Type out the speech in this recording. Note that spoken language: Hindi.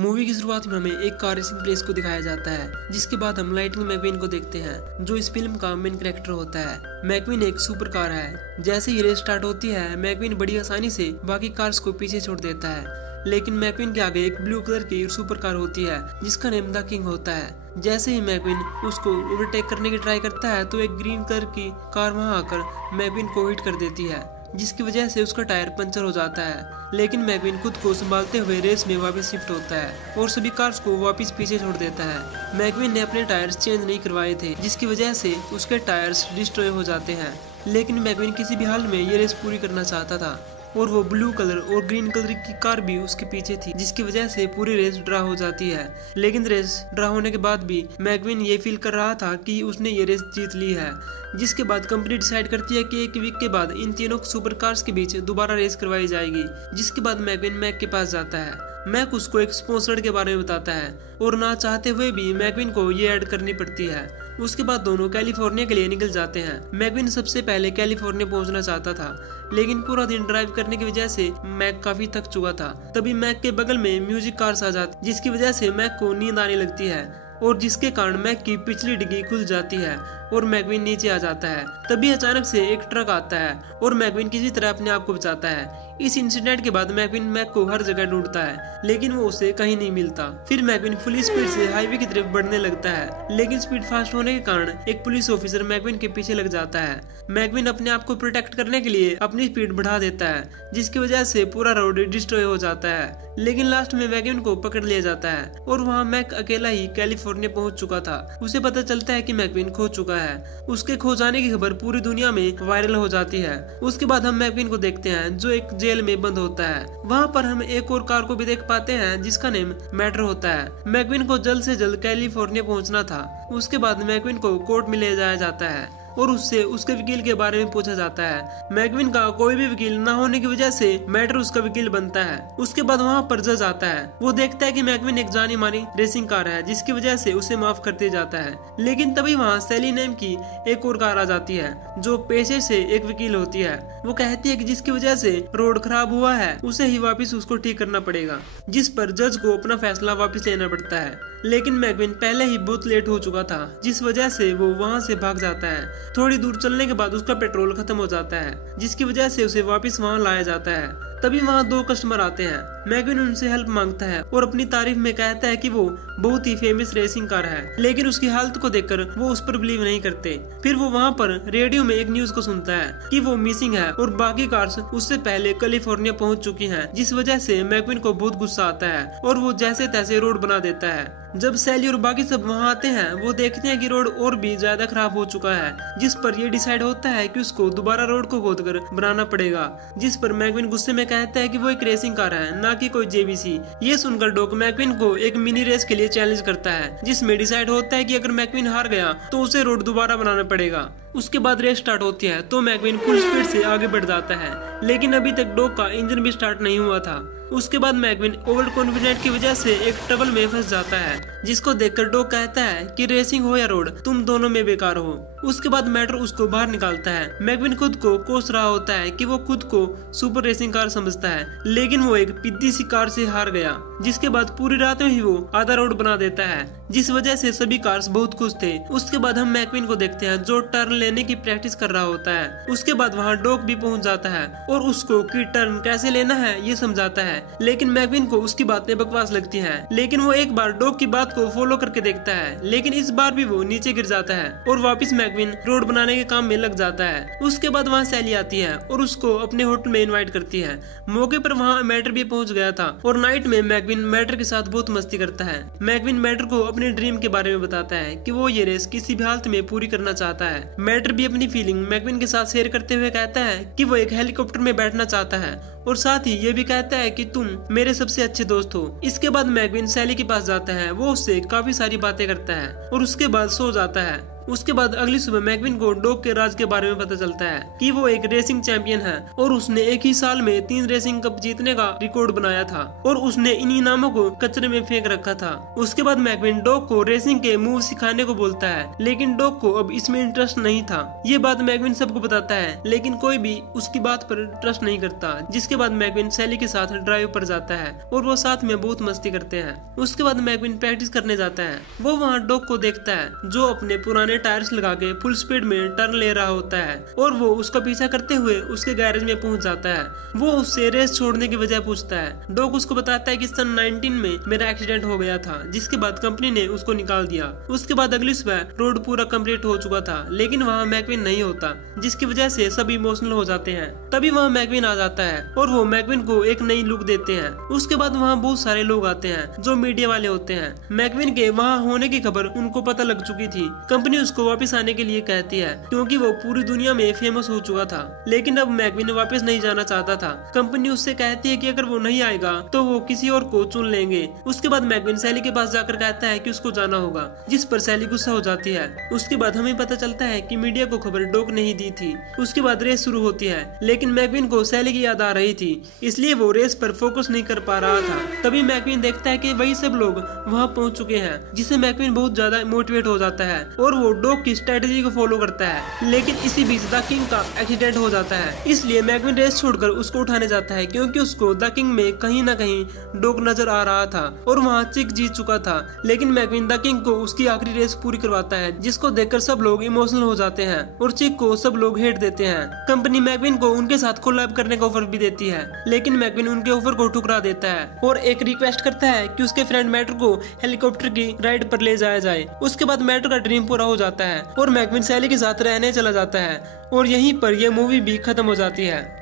मूवी की शुरुआत में हमें एक कार रेसिंग प्लेस को दिखाया जाता है, जिसके बाद हम लाइटनिंग मैकक्वीन को देखते हैं, जो इस फिल्म का मेन कैरेक्टर होता है। मैकक्वीन एक सुपर कार है। जैसे ही रेस स्टार्ट होती है, मैकक्वीन बड़ी आसानी से बाकी कार्स को पीछे छोड़ देता है, लेकिन मैकक्वीन के आगे एक ब्लू कलर की सुपर कार होती है, जिसका नेम द किंग होता है। जैसे ही मैकक्वीन उसको ओवरटेक करने की ट्राई करता है, तो एक ग्रीन कलर की कार वहां आकर मैकक्वीन को हिट कर देती है, जिसकी वजह से उसका टायर पंचर हो जाता है। लेकिन मैकक्वीन खुद को संभालते हुए रेस में वापस शिफ्ट होता है और सभी कार्स को वापस पीछे छोड़ देता है। मैकक्वीन ने अपने टायर्स चेंज नहीं करवाए थे, जिसकी वजह से उसके टायर्स डिस्ट्रॉय हो जाते हैं। लेकिन मैकक्वीन किसी भी हाल में ये रेस पूरी करना चाहता था और वो ब्लू कलर और ग्रीन कलर की कार भी उसके पीछे थी, जिसकी वजह से पूरी रेस ड्रा हो जाती है। लेकिन रेस ड्रा होने के बाद भी मैकक्वीन ये फील कर रहा था कि उसने ये रेस जीत ली है। जिसके बाद कंपनी डिसाइड करती है कि एक वीक के बाद इन तीनों सुपर कार्स के बीच दोबारा रेस करवाई जाएगी। जिसके बाद मैकक्वीन मैक के पास जाता है। मैक उसको एक स्पॉन्सर के बारे में बताता है और ना चाहते हुए भी मैकक्वीन को ये ऐड करनी पड़ती है। उसके बाद दोनों कैलिफोर्निया के लिए निकल जाते हैं। मैकक्वीन सबसे पहले कैलिफोर्निया पहुंचना चाहता था, लेकिन पूरा दिन ड्राइव करने की वजह से मैक काफी थक चुका था। तभी मैक के बगल में म्यूजिक कार्स आ जाती, जिसकी वजह से मैक को नींद आने लगती है और जिसके कारण मैक की पिछली डिग्गी खुल जाती है और मैकक्वीन नीचे आ जाता है। तभी अचानक से एक ट्रक आता है और मैकक्वीन किसी तरह अपने आप को बचाता है। इस इंसिडेंट के बाद मैकक्वीन मैक को हर जगह ढूंढता है, लेकिन वो उसे कहीं नहीं मिलता। फिर मैकक्वीन फुल स्पीड से हाईवे की तरफ बढ़ने लगता है, लेकिन स्पीड फास्ट होने के कारण एक पुलिस ऑफिसर मैकक्वीन के पीछे लग जाता है। मैकक्वीन अपने आप को प्रोटेक्ट करने के लिए अपनी स्पीड बढ़ा देता है, जिसकी वजह से पूरा रोड डिस्ट्रॉय हो जाता है। लेकिन लास्ट में मैकक्वीन को पकड़ लिया जाता है और वहाँ मैक अकेला ही कैलिफोर्निया पहुंच चुका था। उसे पता चलता है कि मैकक्वीन खो चुका है। उसके खो जाने की खबर पूरी दुनिया में वायरल हो जाती है। उसके बाद हम मैकक्वीन को देखते हैं, जो एक जेल में बंद होता है। वहाँ पर हम एक और कार को भी देख पाते हैं, जिसका नेम मैटर होता है। मैकक्वीन को जल्द से जल्द कैलिफोर्निया पहुंचना था। उसके बाद मैकक्वीन को कोर्ट में ले जाया जाता है और उससे उसके वकील के बारे में पूछा जाता है। मैकक्वीन का कोई भी वकील न होने की वजह से मैटर उसका वकील बनता है। उसके बाद वहाँ पर जज आता है। वो देखता है कि मैकक्वीन एक जानी मानी रेसिंग कार है, जिसकी वजह से उसे माफ कर दिया जाता है। लेकिन तभी वहाँ सैली नेम की एक और कार आ जाती है, जो पेशे से एक वकील होती है। वो कहती है कि जिसकी वजह से रोड खराब हुआ है, उसे ही वापिस उसको ठीक करना पड़ेगा, जिस पर जज को अपना फैसला वापिस लेना पड़ता है। लेकिन मैकक्वीन पहले ही बहुत लेट हो चुका था, जिस वजह से वो वहाँ से भाग जाता है। थोड़ी दूर चलने के बाद उसका पेट्रोल खत्म हो जाता है, जिसकी वजह से उसे वापस वहाँ लाया जाता है। तभी वहाँ दो कस्टमर आते हैं। मैकक्वीन उनसे हेल्प मांगता है और अपनी तारीफ में कहता है कि वो बहुत ही फेमस रेसिंग कार है, लेकिन उसकी हालत को देखकर वो उस पर बिलीव नहीं करते। फिर वो वहाँ पर रेडियो में एक न्यूज को सुनता है कि वो मिसिंग है और बाकी कार्स उससे पहले कैलिफोर्निया पहुँच चुकी हैं, जिस वजह से मैकक्वीन को बहुत गुस्सा आता है और वो जैसे तैसे रोड बना देता है। जब सैली और बाकी सब वहाँ आते हैं, वो देखते हैं कि रोड और भी ज्यादा खराब हो चुका है, जिस पर ये डिसाइड होता है कि उसको दोबारा रोड को खोदकर बनाना पड़ेगा। जिस पर मैकक्वीन गुस्से में कहता है कि वो एक रेसिंग कार है, ना कि कोई जेबीसी। ये सुनकर डॉक मैकक्वीन को एक मिनी रेस के लिए चैलेंज करता है, जिसमें डिसाइड होता है कि अगर मैकक्वीन हार गया तो उसे रोड दोबारा बनाना पड़ेगा। उसके बाद रेस स्टार्ट होती है तो मैकक्वीन फुल स्पीड से आगे बढ़ जाता है, लेकिन अभी तक डॉग का इंजन भी स्टार्ट नहीं हुआ था। उसके बाद मैकक्वीन ओवर कॉन्फिडेंट की वजह से एक ट्रबल में फंस जाता है, जिसको देखकर डॉग कहता है कि रेसिंग हो या रोड, तुम दोनों में बेकार हो। उसके बाद मैटर उसको बाहर निकालता है। मैकक्वीन खुद को कोस रहा होता है कि वो खुद को सुपर रेसिंग कार समझता है, लेकिन वो एक पिद्दी सी कार से हार गया। जिसके बाद पूरी रात में ही वो आधा रोड बना देता है, जिस वजह से सभी कार्स बहुत खुश थे। उसके बाद हम मैकक्वीन को देखते हैं, जो टर्न लेने की प्रैक्टिस कर रहा होता है। उसके बाद वहाँ डॉग भी पहुँच जाता है और उसको कि टर्न कैसे लेना है ये समझाता है। लेकिन मैकक्वीन को उसकी बातें बकवास लगती हैं। लेकिन वो एक बार डॉग की बात को फॉलो करके देखता है, लेकिन इस बार भी वो नीचे गिर जाता है और वापस मैकक्वीन रोड बनाने के काम में लग जाता है। उसके बाद वहाँ सैली आती है और उसको अपने होटल में इनवाइट करती है। मौके पर वहाँ मैटर भी पहुँच गया था और नाइट में मैकक्वीन मैटर के साथ बहुत मस्ती करता है। मैकक्वीन मैटर को अपने ड्रीम के बारे में बताता है कि वो ये रेस किसी भी हालत में पूरी करना चाहता है। मैटर भी अपनी फीलिंग मैकक्वीन के साथ शेयर करते हुए कहता है कि वो एक हेलीकॉप्टर में बैठना चाहता है और साथ ही ये भी कहता है कि तुम मेरे सबसे अच्छे दोस्त हो। इसके बाद मैकक्वीन सैली के पास जाता है। वो उससे काफी सारी बातें करता है और उसके बाद सो जाता है। उसके बाद अगली सुबह मैकविन को डॉग के राज के बारे में पता चलता है कि वो एक रेसिंग चैंपियन है और उसने एक ही साल में 3 रेसिंग कप जीतने का रिकॉर्ड बनाया था और उसने इन इनामों को कचरे में फेंक रखा था। उसके बाद मैकविन डॉग को रेसिंग के मूव सिखाने को बोलता है, लेकिन डॉग को अब इसमें इंटरेस्ट नहीं था। ये बात मैकविन सबको बताता है, लेकिन कोई भी उसकी बात पर ट्रस्ट नहीं करता। जिसके बाद मैकविन सैली के साथ ड्राइव पर जाता है और वो साथ में बहुत मस्ती करते हैं। उसके बाद मैकविन प्रैक्टिस करने जाता है। वो वहाँ डॉग को देखता है जो अपने पुराने टायर्स लगा के फुल स्पीड में टर्न ले रहा होता है और वो उसका पीछा करते हुए उसके गैरेज में पहुंच जाता है। वो उससे रेस छोड़ने की वजह पूछता है। डॉग उसको बताता है कि सन 19 में मेरा एक्सीडेंट हो गया था, जिसके बाद कंपनी ने उसको निकाल दिया। उसके बाद अगली सुबह रोड पूरा कंप्लीट हो चुका था, लेकिन वहाँ मैकविन नहीं होता, जिसकी वजह से सब इमोशनल हो जाते हैं। तभी वहाँ मैकविन आ जाता है और वो मैकविन को एक नई लुक देते हैं। उसके बाद वहाँ बहुत सारे लोग आते हैं जो मीडिया वाले होते हैं। मैकविन के वहाँ होने की खबर उनको पता लग चुकी थी। कंपनी उसको वापस आने के लिए कहती है क्योंकि वो पूरी दुनिया में फेमस हो चुका था, लेकिन अब मैकविन वापस नहीं जाना चाहता था। कंपनी उससे कहती है कि अगर वो नहीं आएगा तो वो किसी और को चुन लेंगे। उसके बाद मैकविन सैली के पास जाकर कहता है कि उसको जाना होगा, जिस पर सैली गुस्सा हो जाती है। उसके बाद हमें पता चलता है कि मीडिया को खबर डॉग नहीं दी थी। उसके बाद रेस शुरू होती है, लेकिन मैकविन को सैली की याद आ रही थी, इसलिए वो रेस पर फोकस नहीं कर पा रहा था। तभी मैकविन देखता है कि वही सब लोग वहाँ पहुँच चुके हैं, जिससे मैकविन बहुत ज्यादा मोटिवेट हो जाता है और वो डॉग की स्ट्रेटेजी को फॉलो करता है। लेकिन इसी बीच द किंग का एक्सीडेंट हो जाता है, इसलिए मैकविन रेस छोड़कर उसको उठाने जाता है क्योंकि उसको द किंग में कहीं ना कहीं डॉग नजर आ रहा था और वहाँ चिक जीत चुका था। लेकिन मैकविन द किंग को उसकी आखिरी रेस पूरी करवाता है, जिसको देखकर सब लोग इमोशनल हो जाते हैं और चिक को सब लोग हेट देते हैं। कंपनी मैकविन को उनके साथ कोलैब करने का ऑफर भी देती है, लेकिन मैकविन उनके ऑफर को ठुकरा देता है और एक रिक्वेस्ट करता है कि उसके फ्रेंड मैटर को हेलीकॉप्टर की राइड पर ले जाया जाए। उसके बाद मैटर का ड्रीम पूरा हो जाता है और मैकविन सैली के साथ रहने चला जाता है और यहीं पर यह मूवी भी खत्म हो जाती है।